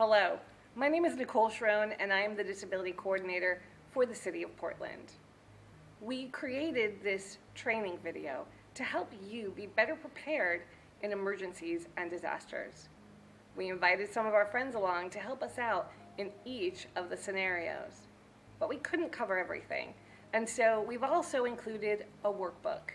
Hello, my name is Nicole Schroen and I am the Disability Coordinator for the City of Portland. We created this training video to help you be better prepared in emergencies and disasters. We invited some of our friends along to help us out in each of the scenarios, but we couldn't cover everything, and so we've also included a workbook.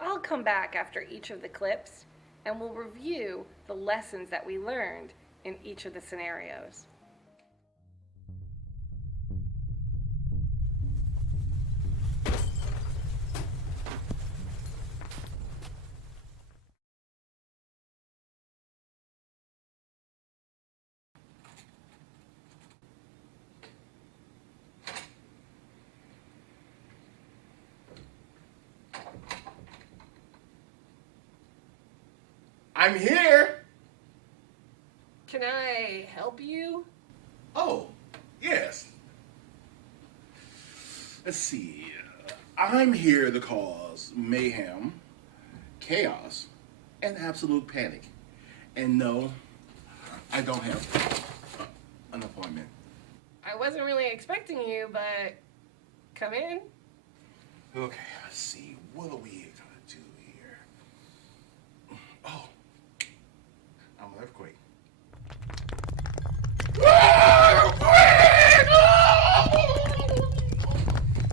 I'll come back after each of the clips and we'll review the lessons that we learned in each of the scenarios. I'm here. Can I help you? Oh, yes. Let's see. I'm here to cause mayhem, chaos, and absolute panic. And no, I don't have an appointment. I wasn't really expecting you, but come in. Okay, let's see. What are we gonna do here? Oh, I'm an earthquake.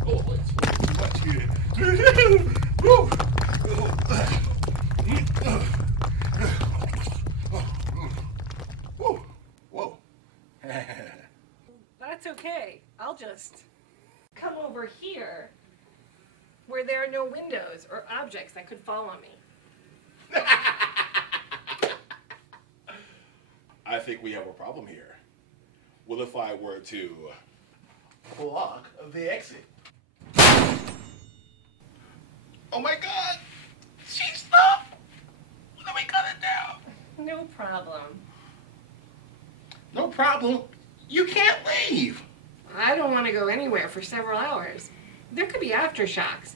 Oh, it's too much here. Whoa. That's okay. I'll just come over here where there are no windows or objects that could fall on me. I think we have a problem here. What if I were to block the exit? Oh my God! She's stuck! Let me cut it down. No problem. No problem. You can't leave. I don't want to go anywhere for several hours. There could be aftershocks.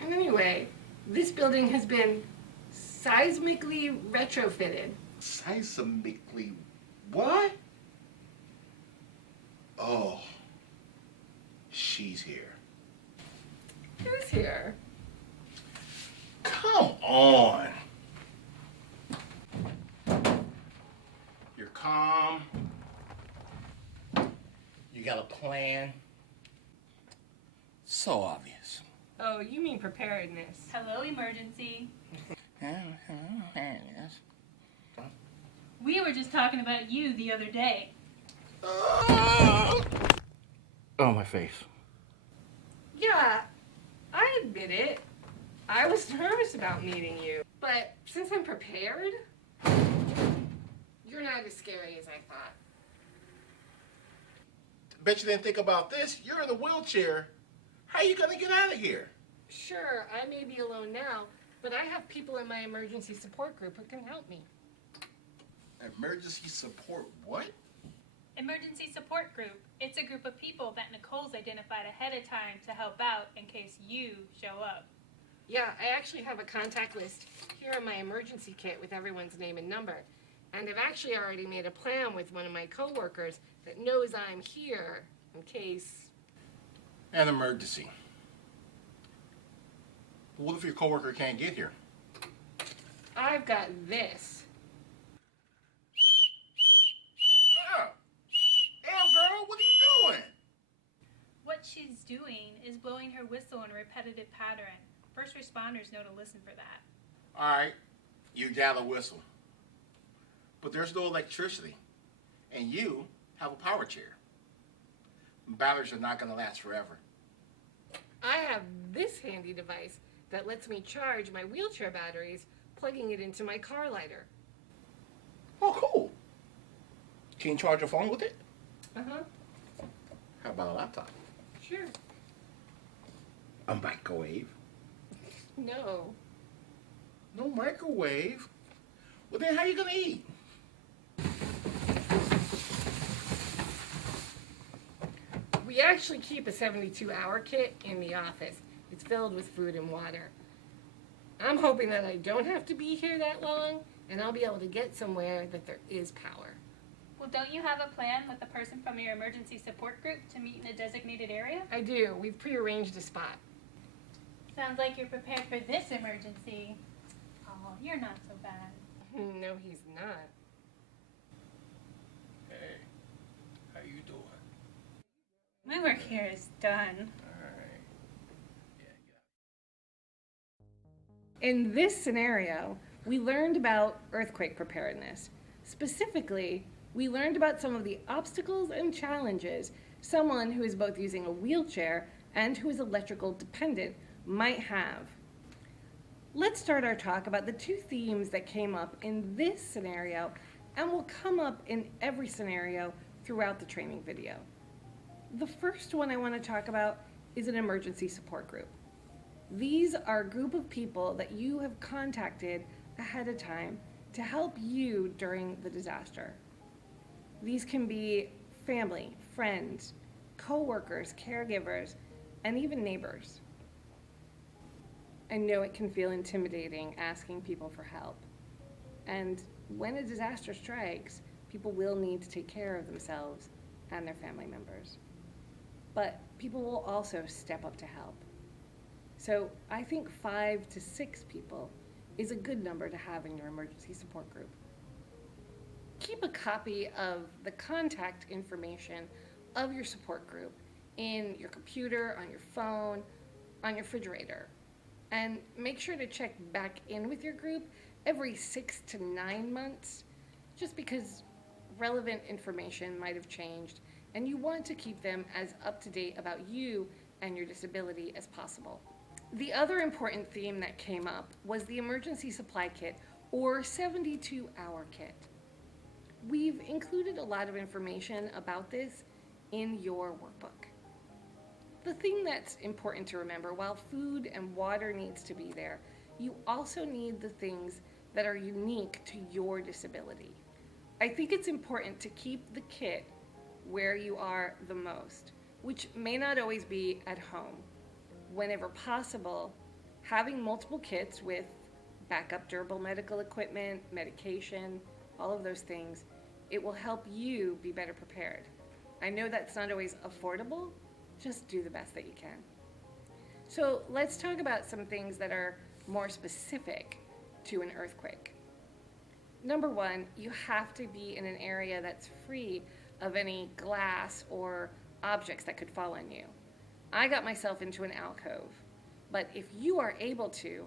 And anyway, this building has been seismically retrofitted. Seismically what? Oh, she's here. Who's here? Come on. You're calm. You got a plan. So obvious. Oh, you mean preparedness. Hello, emergency. Yes. We were just talking about you the other day. Oh, my face. Yeah, I admit it. I was nervous about meeting you. But since I'm prepared, you're not as scary as I thought. Bet you didn't think about this. You're in a wheelchair. How are you gonna get out of here? Sure, I may be alone now, but I have people in my emergency support group who can help me. Emergency support what? Emergency support group. It's a group of people that Nicole's identified ahead of time to help out in case you show up. Yeah, I actually have a contact list here in my emergency kit with everyone's name and number. And I've actually already made a plan with one of my coworkers that knows I'm here in case. An emergency. What if your coworker can't get here? I've got this. Oh. Damn, girl, what are you doing? What she's doing is blowing her whistle in a repetitive pattern. First responders know to listen for that. All right, you got a whistle. But there's no electricity. And you have a power chair. Batteries are not going to last forever. I have this handy device that lets me charge my wheelchair batteries, plugging it into my car lighter. Oh, cool. Can you charge your phone with it? Uh-huh. How about a laptop? Sure. A microwave? No. No microwave? Well, then how you going to eat? We actually keep a 72-hour kit in the office. It's filled with food and water. I'm hoping that I don't have to be here that long, and I'll be able to get somewhere that there is power. Well, don't you have a plan with the person from your emergency support group to meet in a designated area? I do. We've prearranged a spot. Sounds like you're prepared for this emergency. Oh, you're not so bad. No, he's not. Hey, how you doing? My work here is done. All right. Yeah, In this scenario, we learned about earthquake preparedness. Specifically, we learned about some of the obstacles and challenges someone who is both using a wheelchair and who is electrical dependent might have. Let's start our talk about the two themes that came up in this scenario and will come up in every scenario throughout the training video. The first one I want to talk about is an emergency support group. These are a group of people that you have contacted ahead of time to help you during the disaster. These can be family, friends, co-workers, caregivers, and even neighbors. I know it can feel intimidating asking people for help. And when a disaster strikes, people will need to take care of themselves and their family members. But people will also step up to help. So I think 5 to 6 people is a good number to have in your emergency support group. Keep a copy of the contact information of your support group in your computer, on your phone, on your refrigerator. And make sure to check back in with your group every 6 to 9 months, just because relevant information might have changed and you want to keep them as up to date about you and your disability as possible. The other important theme that came up was the emergency supply kit, or 72-hour kit. We've included a lot of information about this in your workbook. The thing that's important to remember, while food and water needs to be there, you also need the things that are unique to your disability. I think it's important to keep the kit where you are the most, which may not always be at home. Whenever possible, having multiple kits with backup durable medical equipment, medication, all of those things, it will help you be better prepared. I know that's not always affordable, just do the best that you can. So let's talk about some things that are more specific to an earthquake. Number one, you have to be in an area that's free of any glass or objects that could fall on you. I got myself into an alcove, but if you are able to,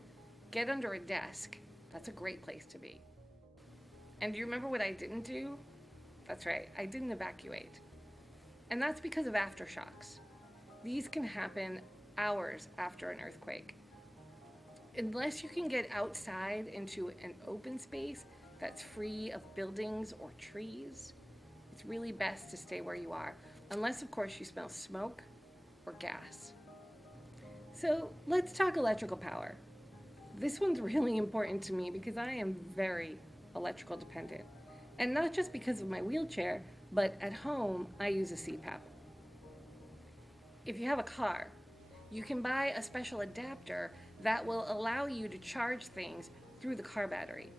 get under a desk. That's a great place to be. And do you remember what I didn't do? That's right, I didn't evacuate. And that's because of aftershocks. These can happen hours after an earthquake. Unless you can get outside into an open space that's free of buildings or trees, it's really best to stay where you are, unless of course you smell smoke or gas. So let's talk electrical power. This one's really important to me because I am very electrical dependent. And not just because of my wheelchair, but at home I use a CPAP. If you have a car, you can buy a special adapter that will allow you to charge things through the car battery.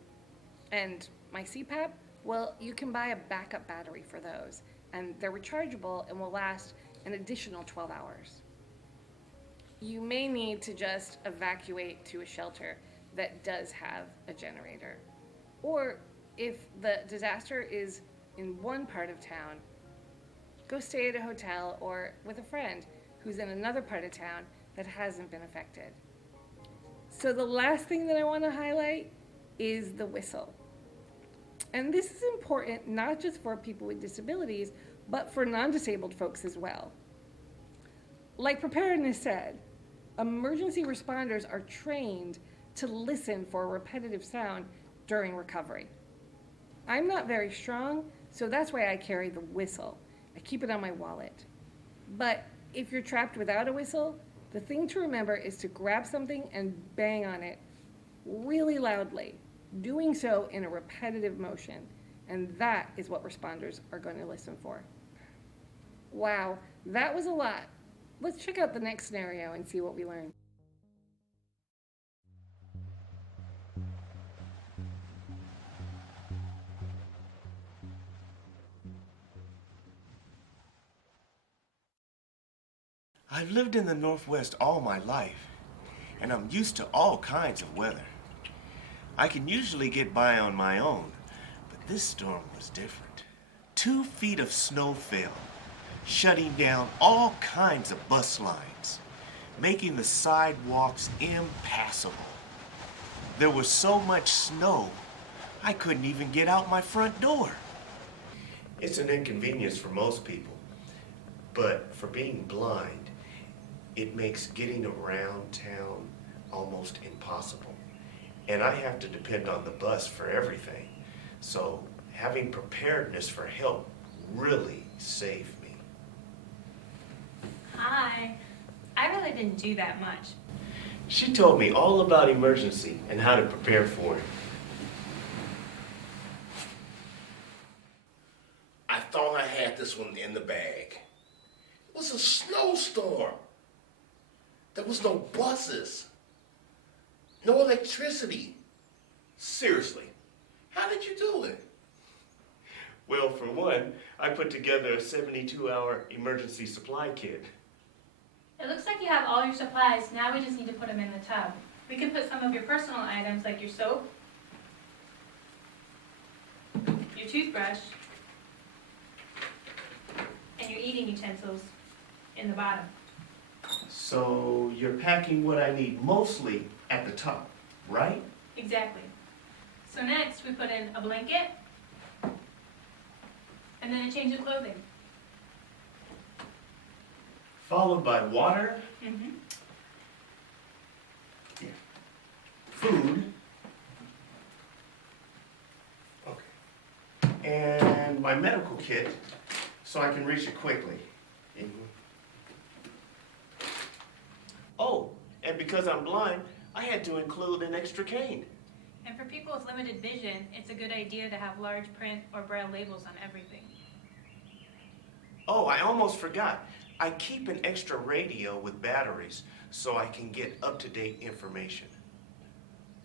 And my CPAP, well, you can buy a backup battery for those, and they're rechargeable and will last an additional 12 hours. You may need to just evacuate to a shelter that does have a generator. Or if the disaster is in one part of town, go stay at a hotel or with a friend who's in another part of town that hasn't been affected. So the last thing that I want to highlight is the whistle. And this is important not just for people with disabilities, but for non-disabled folks as well. Like Preparedness said, emergency responders are trained to listen for a repetitive sound during recovery. I'm not very strong, so that's why I carry the whistle. I keep it on my wallet. But if you're trapped without a whistle, the thing to remember is to grab something and bang on it really loudly, doing so in a repetitive motion. And that is what responders are going to listen for. Wow, that was a lot. Let's check out the next scenario and see what we learned. I've lived in the Northwest all my life, and I'm used to all kinds of weather. I can usually get by on my own, but this storm was different. 2 feet of snow fell, shutting down all kinds of bus lines, making the sidewalks impassable. There was so much snow, I couldn't even get out my front door. It's an inconvenience for most people, but for being blind, it makes getting around town almost impossible. And I have to depend on the bus for everything. So having preparedness for help really saved me. Hi. I really didn't do that much. She told me all about emergency and how to prepare for it. I thought I had this one in the bag. It was a snowstorm. There was no buses, no electricity. Seriously, how did you do it? Well, for one, I put together a 72-hour emergency supply kit. It looks like you have all your supplies. Now we just need to put them in the tub. We can put some of your personal items like your soap, your toothbrush, and your eating utensils in the bottom. So you're packing what I need mostly at the top, right? Exactly. So next we put in a blanket and then a change of clothing. Followed by water, Mm-hmm. food, okay, and my medical kit so I can reach it quickly. Oh, and because I'm blind, I had to include an extra cane. And for people with limited vision, it's a good idea to have large print or braille labels on everything. Oh, I almost forgot. I keep an extra radio with batteries so I can get up-to-date information.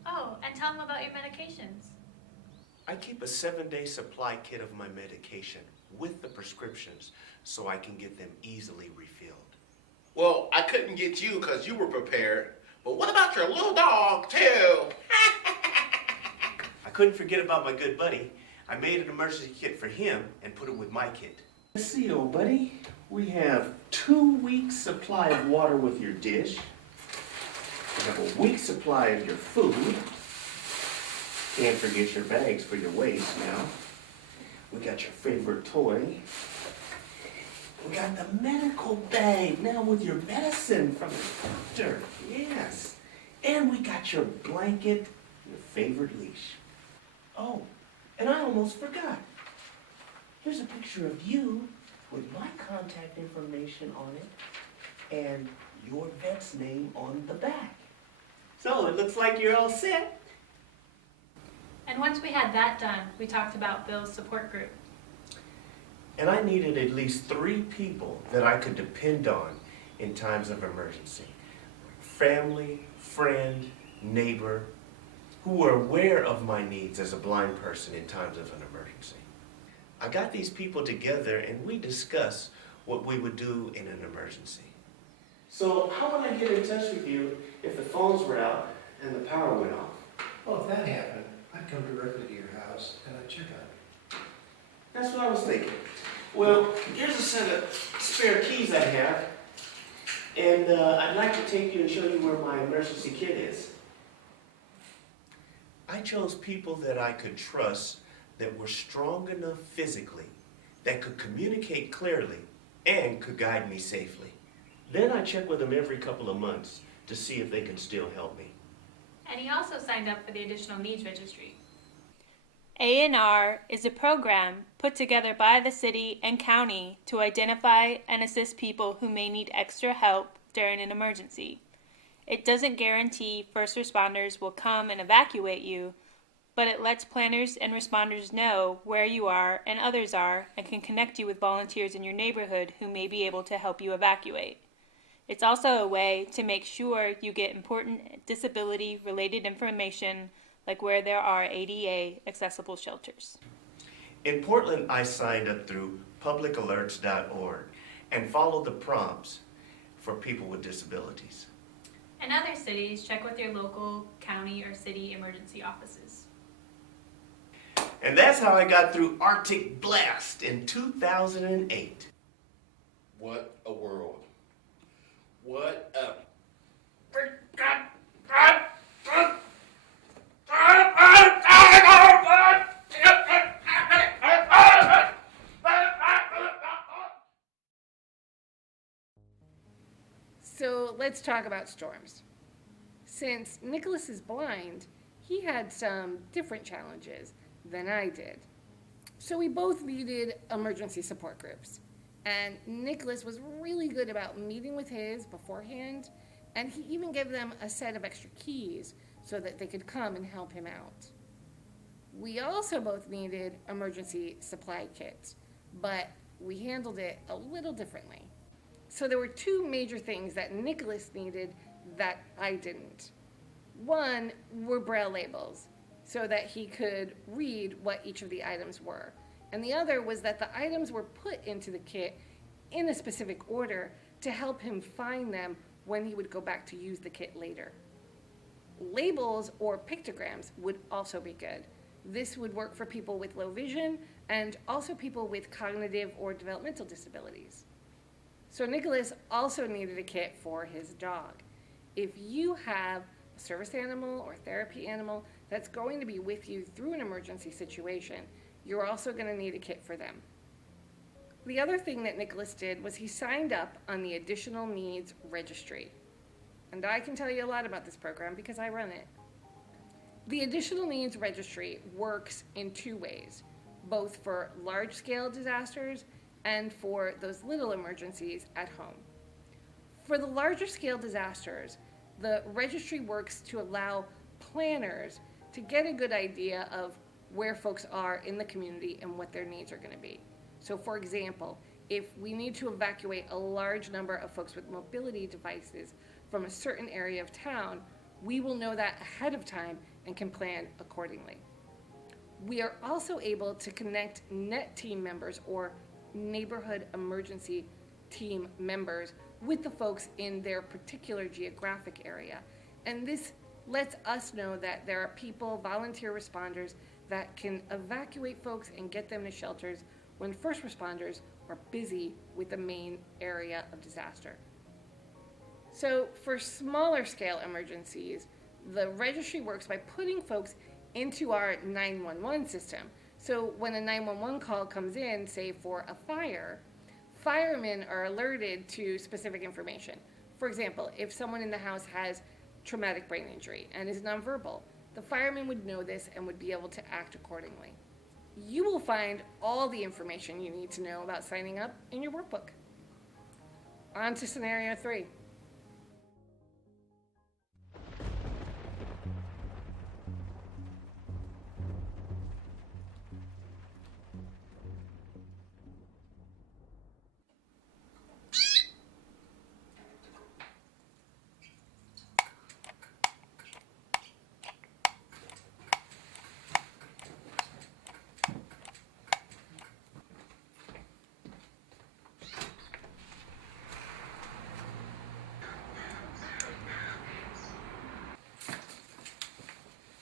Oh, and tell them about your medications. I keep a 7-day supply kit of my medication with the prescriptions so I can get them easily refilled. Well, I couldn't get you because you were prepared. But what about your little dog, too? I couldn't forget about my good buddy. I made an emergency kit for him and put it with my kit. Let's see, old buddy. We have 2 weeks supply of water with your dish. We have a week's supply of your food. Can't forget your bags for your waste now. We got your favorite toy. We got the medical bag now with your medicine from the doctor. Yes. And we got your blanket, your favorite leash. Oh, and I almost forgot. Here's a picture of you with my contact information on it and your vet's name on the back. So it looks like you're all set. And once we had that done, we talked about Bill's support group. And I needed at least 3 people that I could depend on in times of emergency. Family, friend, neighbor, who were aware of my needs as a blind person in times of an emergency. I got these people together and we discussed what we would do in an emergency. So how would I get in touch with you if the phones were out and the power went off? Well, if that happened, I'd come directly to your house and I'd check on you. That's what I was thinking. Well, here's a set of spare keys I have, and I'd like to take you and show you where my emergency kit is. I chose people that I could trust that were strong enough physically, that could communicate clearly, and could guide me safely. Then I check with them every couple of months to see if they can still help me. And he also signed up for the Additional Needs Registry. A&R is a program put together by the city and county to identify and assist people who may need extra help during an emergency. It doesn't guarantee first responders will come and evacuate you, but it lets planners and responders know where you are and others are and can connect you with volunteers in your neighborhood who may be able to help you evacuate. It's also a way to make sure you get important disability-related information like where there are ADA accessible shelters. In Portland, I signed up through publicalerts.org and followed the prompts. for people with disabilities. In other cities, check with your local county or city emergency offices. And that's how I got through Arctic Blast in 2008. What a world. What a... So let's talk about storms. Since Nicholas is blind, he had some different challenges than I did. So we both needed emergency support groups. And Nicholas was really good about meeting with his beforehand, and he even gave them a set of extra keys so that they could come and help him out. We also both needed emergency supply kits, but we handled it a little differently. So there were two major things that Nicholas needed that I didn't. One were braille labels, so that he could read what each of the items were. And the other was that the items were put into the kit in a specific order to help him find them when he would go back to use the kit later. Labels or pictograms would also be good. This would work for people with low vision and also people with cognitive or developmental disabilities. So Nicholas also needed a kit for his dog. If you have a service animal or therapy animal that's going to be with you through an emergency situation, you're also going to need a kit for them. The other thing that Nicholas did was he signed up on the Additional Needs Registry. And I can tell you a lot about this program because I run it. The Additional Needs Registry works in two ways, both for large-scale disasters and for those little emergencies at home. For the larger scale disasters, the registry works to allow planners to get a good idea of where folks are in the community and what their needs are going to be. So for example, if we need to evacuate a large number of folks with mobility devices from a certain area of town, we will know that ahead of time and can plan accordingly. We are also able to connect NET team members or neighborhood emergency team members with the folks in their particular geographic area. And this lets us know that there are people, volunteer responders, that can evacuate folks and get them to shelters when first responders are busy with the main area of disaster. So for smaller scale emergencies, the registry works by putting folks into our 911 system. So when a 911 call comes in, say for a fire, firemen are alerted to specific information. For example, if someone in the house has traumatic brain injury and is nonverbal, the fireman would know this and would be able to act accordingly. You will find all the information you need to know about signing up in your workbook. On to scenario 3.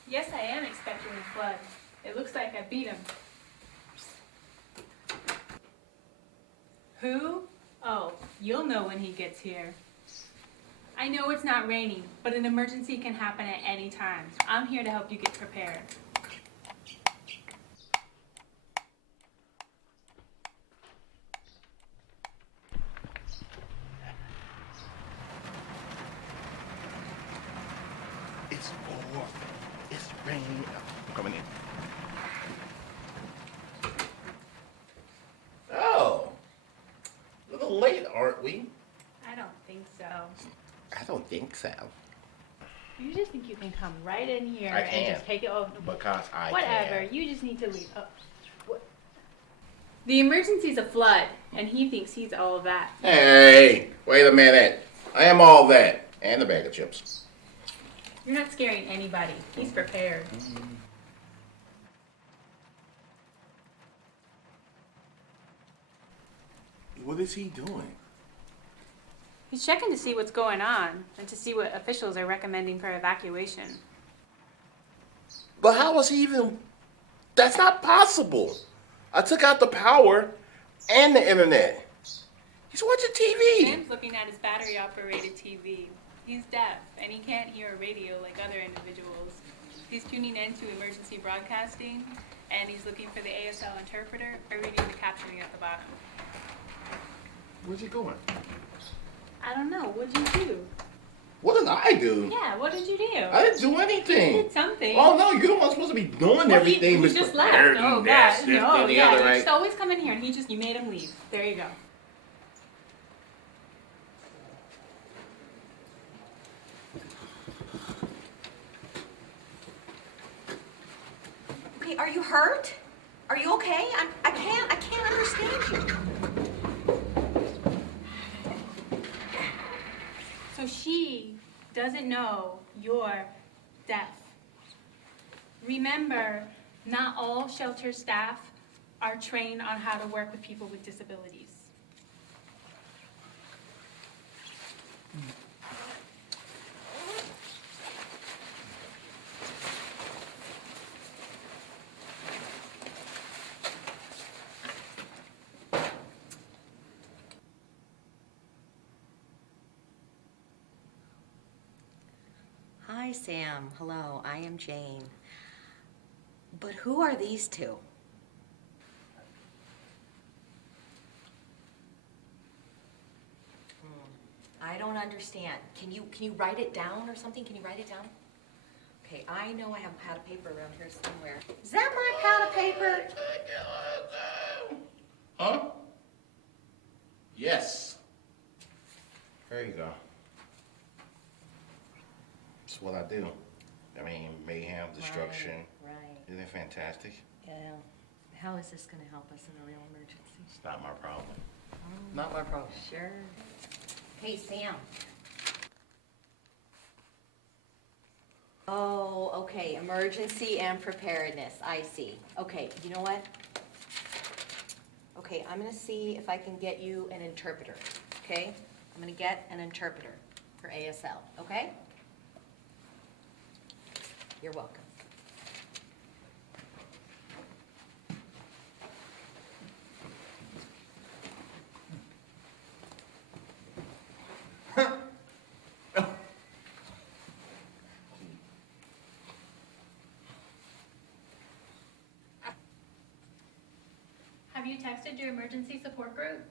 Yes, I am expecting a flood. It looks like I beat him. Who? Oh, you'll know when he gets here. I know it's not raining, but an emergency can happen at any time. I'm here to help you get prepared. It's over. It's raining. I'm coming in. Oh, a little late, aren't we? I don't think so. I don't think so. You just think you can come right in here I and can. just take it over. Because I Whatever, can. you just need to leave. Oh. What? The emergency's a flood, and he thinks he's all of that. Hey, wait a minute. I am all that. And a bag of chips. You're not scaring anybody. He's prepared. What is he doing? He's checking to see what's going on and to see what officials are recommending for evacuation. But how is he even? That's not possible. I took out the power and the internet. He's watching TV. Sam's looking at his battery-operated TV. He's deaf, and he can't hear a radio like other individuals. He's tuning in to emergency broadcasting, and he's looking for the ASL interpreter or reading the captioning at the bottom. Where's he going? I don't know. What'd you do? What did I do? Yeah, what did you do? I didn't do anything. You did something. Oh no, you're the one supposed to be doing everything. He Mr. just left. Oh, Preparedness, God. this, No, that, the yeah, other, you right? just always come in here, and you made him leave. There you go. Okay, are you hurt? Are you okay? I can't understand you. So she doesn't know you're deaf. Remember, not all shelter staff are trained on how to work with people with disabilities. Hi, Sam. Hello, I am Jane. But who are these two? I don't understand. Can you write it down or something? Can you write it down? Okay, I know I have a pad of paper around here somewhere. Is that my pad of paper? Huh? Yes. There you go. It's what I do. I mean, mayhem, destruction. Right. Isn't it fantastic? Yeah. How is this going to help us in a real emergency? It's not my problem. Not my problem. Sure. Hey, Sam. Oh, okay, emergency and preparedness, I see. Okay, you know what? Okay, I'm gonna see if I can get you an interpreter, okay? I'm gonna get an interpreter for ASL, okay? You're welcome. Have you texted your emergency support group?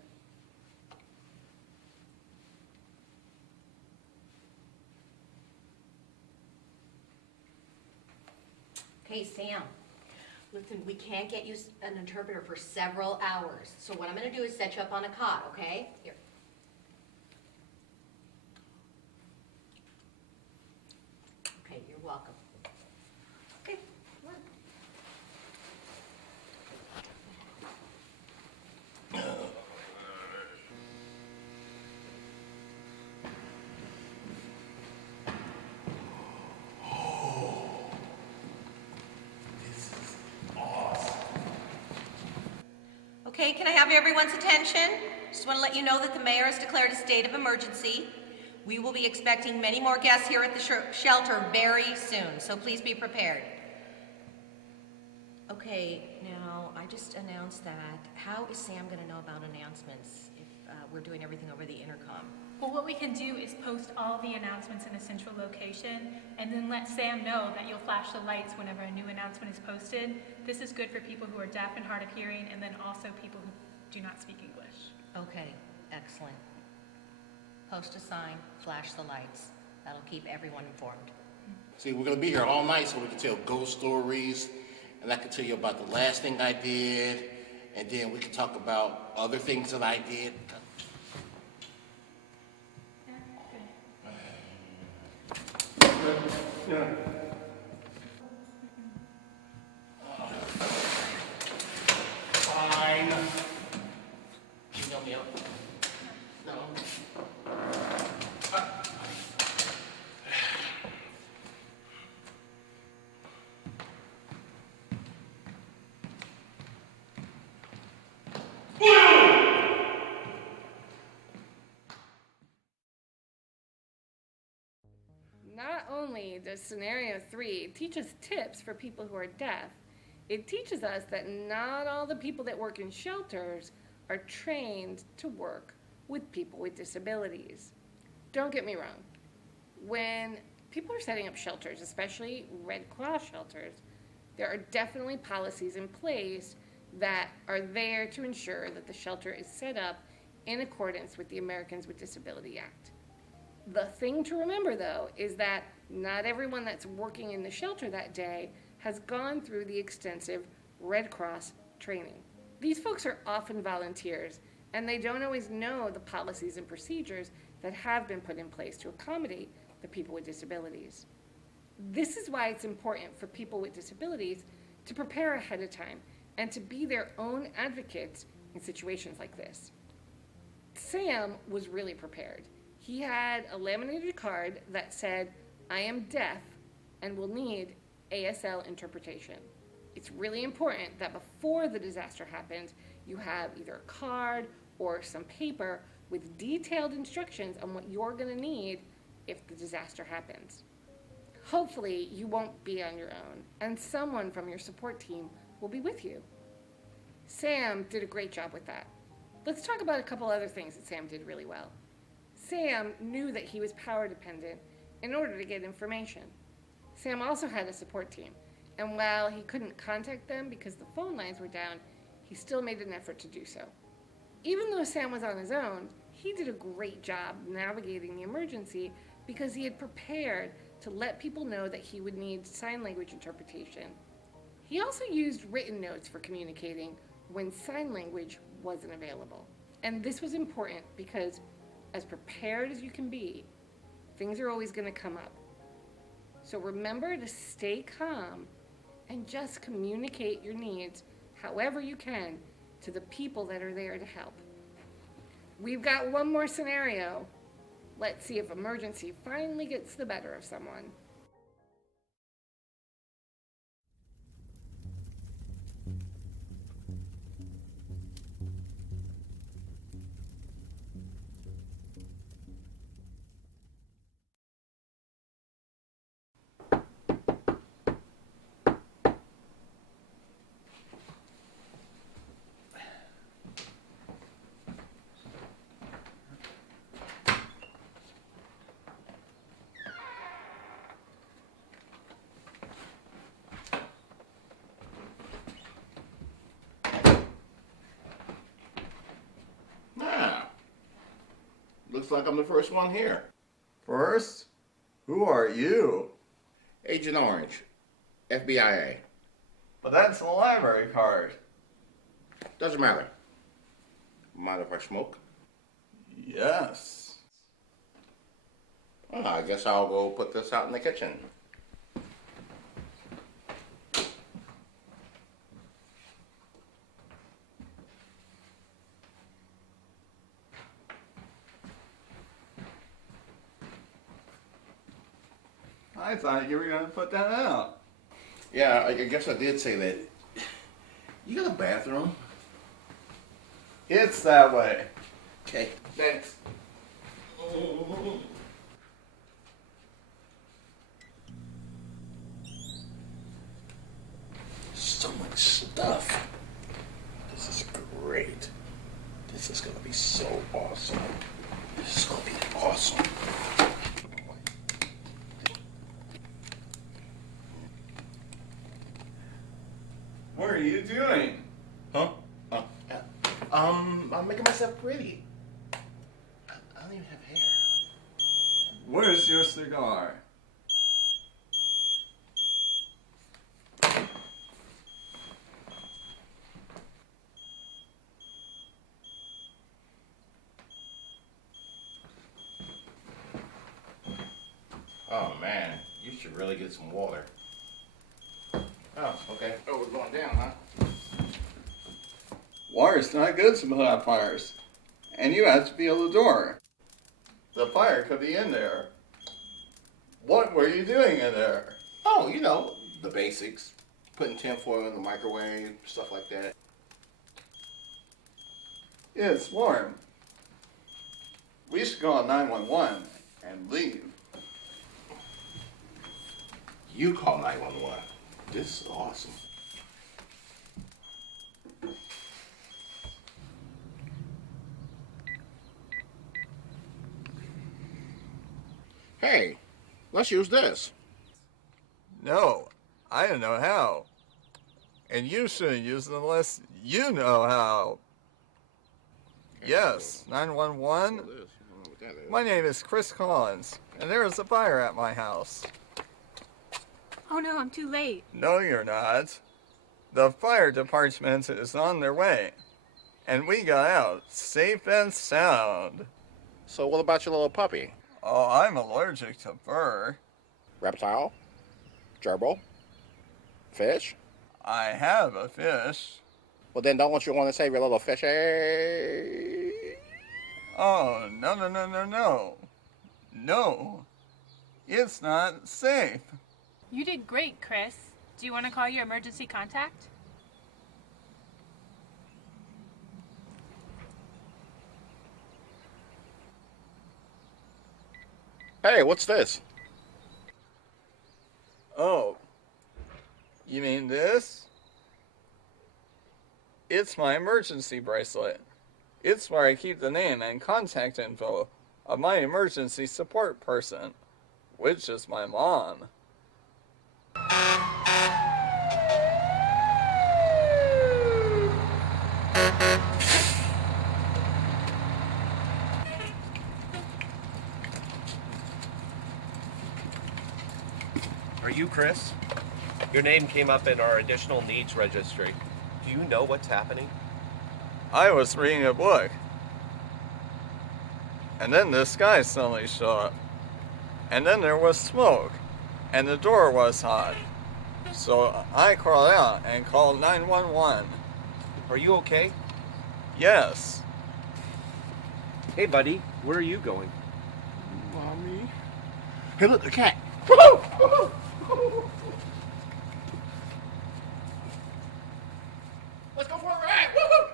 Okay, Sam, listen, we can't get you an interpreter for several hours. So what I'm gonna do is set you up on a cot, okay? Here. Okay, you're welcome. Okay, come on. Okay, can I have everyone's attention? Just want to let you know that the mayor has declared a state of emergency. We will be expecting many more guests here at the shelter very soon, so please be prepared. Okay, now I just announced that. How is Sam going to know about announcements if we're doing everything over the intercom? Well, what we can do is post all the announcements in a central location and then let Sam know that you'll flash the lights whenever a new announcement is posted. This is good for people who are deaf and hard of hearing and then also people who do not speak English. Okay, excellent. Post a sign, flash the lights. That'll keep everyone informed. See, we're gonna be here all night so we can tell ghost stories, and I can tell you about the last thing I did, and then we can talk about other things that I did. Fine. Can you help me out? Not only does scenario 3 teach us tips for people who are deaf, it teaches us that not all the people that work in shelters are trained to work with people with disabilities. Don't get me wrong. When people are setting up shelters, especially Red Cross shelters, there are definitely policies in place that are there to ensure that the shelter is set up in accordance with the Americans with Disability Act. The thing to remember, though, is that not everyone that's working in the shelter that day has gone through the extensive Red Cross training. These folks are often volunteers, and they don't always know the policies and procedures that have been put in place to accommodate the people with disabilities. This is why it's important for people with disabilities to prepare ahead of time and to be their own advocates in situations like this. Sam was really prepared. He had a laminated card that said, "I am deaf and will need ASL interpretation." It's really important that before the disaster happens, you have either a card or some paper with detailed instructions on what you're going to need if the disaster happens. Hopefully, you won't be on your own, and someone from your support team will be with you. Sam did a great job with that. Let's talk about a couple other things that Sam did really well. Sam knew that he was power dependent in order to get information. Sam also had a support team, and while he couldn't contact them because the phone lines were down, he still made an effort to do so. Even though Sam was on his own, he did a great job navigating the emergency because he had prepared to let people know that he would need sign language interpretation. He also used written notes for communicating when sign language wasn't available. And this was important because as prepared as you can be, things are always going to come up. So remember to stay calm and just communicate your needs however you can to the people that are there to help. We've got one more scenario. Let's see if emergency finally gets the better of someone. Looks like I'm the first one here. First? Who are you? Agent Orange, FBIA. But that's the library card. Doesn't matter. Mind if I smoke? Yes. Well, I guess I'll go put this out in the kitchen. I thought you were going to put that out. Yeah, I guess I did say that. You got a bathroom? It's that way. Okay, thanks. So much stuff. This is great. This is gonna be so awesome. This is gonna be awesome. What are you doing? Huh? I'm making myself pretty. I don't even have hair. Where's your cigar? Oh man, you should really get some water. Oh, okay. Oh, we're going down, huh? Water's not good to put out fires. And you have to be able to door. The fire could be in there. What were you doing in there? Oh, you know, the basics. Putting tinfoil in the microwave, stuff like that. It's warm. We should call 911 and leave. You call 911. This is awesome. Hey, let's use this. No, I don't know how. And you shouldn't use it unless you know how. Yes, 911? My name is Chris Collins, and there is a fire at my house. Oh no, I'm too late. No, you're not. The fire department is on their way, and we got out safe and sound. So what about your little puppy? Oh, I'm allergic to fur. Reptile? Gerbil? Fish? I have a fish. Well, then don't you want to save your little fishy? Oh, no, no, no, no, no. No, it's not safe. You did great, Chris. Do you want to call your emergency contact? Hey, what's this? Oh, you mean this? It's my emergency bracelet. It's where I keep the name and contact info of my emergency support person, which is my mom. Are you Chris? Your name came up in our additional needs registry. Do you know what's happening? I was reading a book, and then this guy suddenly showed up, and then there was smoke, and the door was hot. So I crawled out and called 911. Are you okay? Yes. Hey, buddy, where are you going? Mommy. Hey, look, a cat. Woohoo! Woohoo! Let's go for a ride. Woohoo!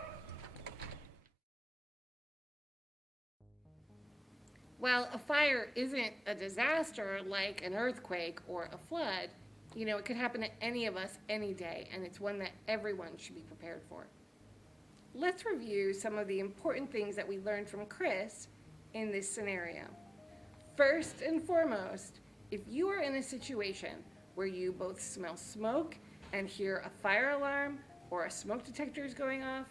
While a fire isn't a disaster like an earthquake or a flood, it could happen to any of us any day, and it's one that everyone should be prepared for. Let's review some of the important things that we learned from Chris in this scenario. First and foremost, if you are in a situation where you both smell smoke and hear a fire alarm or a smoke detector is going off,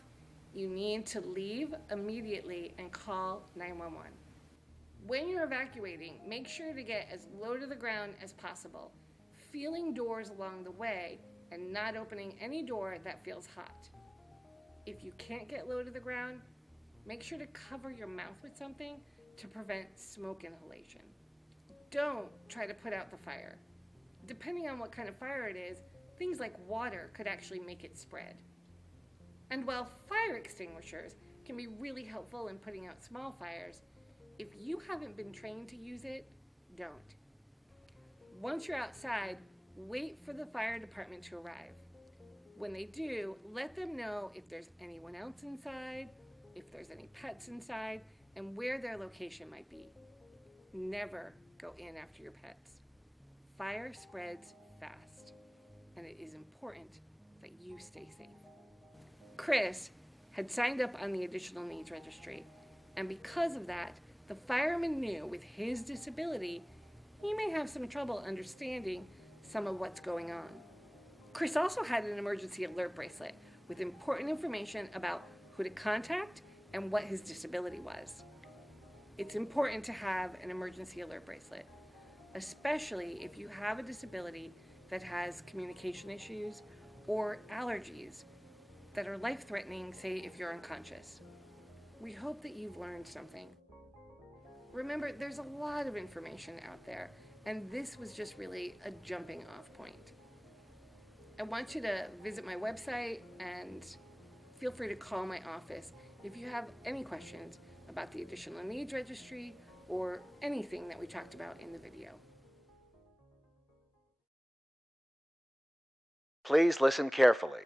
you need to leave immediately and call 911. When you're evacuating, make sure to get as low to the ground as possible, feeling doors along the way and not opening any door that feels hot. If you can't get low to the ground, make sure to cover your mouth with something to prevent smoke inhalation. Don't try to put out the fire. Depending on what kind of fire it is, things like water could actually make it spread. And while fire extinguishers can be really helpful in putting out small fires, if you haven't been trained to use it, don't. Once you're outside, wait for the fire department to arrive. When they do, let them know if there's anyone else inside, if there's any pets inside, and where their location might be. Never go in after your pets. Fire spreads fast, and it is important that you stay safe. Chris had signed up on the additional needs registry, and because of that, the fireman knew with his disability, he may have some trouble understanding some of what's going on. Chris also had an emergency alert bracelet with important information about who to contact and what his disability was. It's important to have an emergency alert bracelet, especially if you have a disability that has communication issues or allergies that are life-threatening, say if you're unconscious. We hope that you've learned something. Remember, there's a lot of information out there, and this was just really a jumping off point. I want you to visit my website and feel free to call my office if you have any questions about the additional needs registry or anything that we talked about in the video. Please listen carefully.